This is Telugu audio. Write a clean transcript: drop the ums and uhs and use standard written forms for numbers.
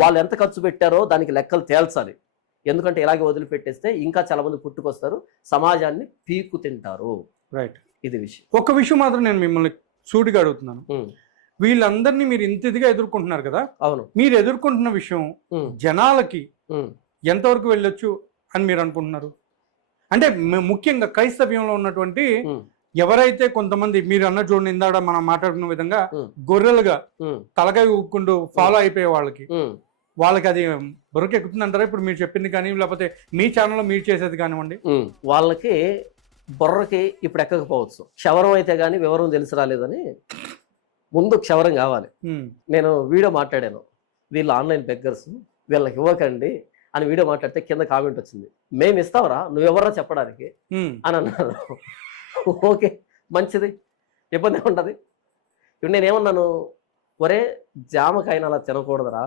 వాళ్ళు ఎంత ఖర్చు పెట్టారో దానికి లెక్కలు తేల్చాలి. ఎందుకంటే ఇలాగే వదిలిపెట్టేస్తే ఇంకా చాలా మంది పుట్టుకొస్తారు, సమాజాన్ని పీకు తింటారు. రైట్. ఇది విషయం. ఒక్క విషయం మాత్రం నేను మిమ్మల్ని సూటిగా అడుగుతున్నాను. వీళ్ళందరినీ మీరు ఇంత ఇదిగా ఎదుర్కొంటున్నారు కదా, అవును, మీరు ఎదుర్కొంటున్న విషయం జనాలకి ఎంతవరకు వెళ్ళొచ్చు అని మీరు అనుకుంటున్నారు? అంటే ముఖ్యంగా క్రైస్తవ్యంలో ఉన్నటువంటి ఎవరైతే కొంతమంది మీరు అన్న చూడండి, ఇందాక మనం మాట్లాడుకున్న విధంగా గొర్రెలుగా తలకాయ ఊపుకుంటూ ఫాలో అయిపోయే వాళ్ళకి అది బుర్రకెక్కుతుంది అంటారా ఇప్పుడు మీరు చెప్పింది కానీ, లేకపోతే మీ ఛానల్లో మీరు చేసేది కానివ్వండి? వాళ్ళకి బుర్రకి ఇప్పుడు ఎక్కకపోవచ్చు. క్షవరం అయితే కానీ వివరం తెలిసి రాలేదని ముందు క్షవరం కావాలి. నేను వీడియో మాట్లాడాను, వీళ్ళు ఆన్లైన్ బెగ్గర్స్, వీళ్ళకి ఇవ్వకండి అని వీడియో మాట్లాడితే కింద కామెంట్ వచ్చింది, మేము ఇస్తావరా, నువ్వెవరా చెప్పడానికి అని అన్నారు. ఓకే, మంచిది, ఇబ్బంది ఏముంటుంది. ఇప్పుడు నేనేమన్నాను, ఒరే జామకాయన అలా తినకూడదురా,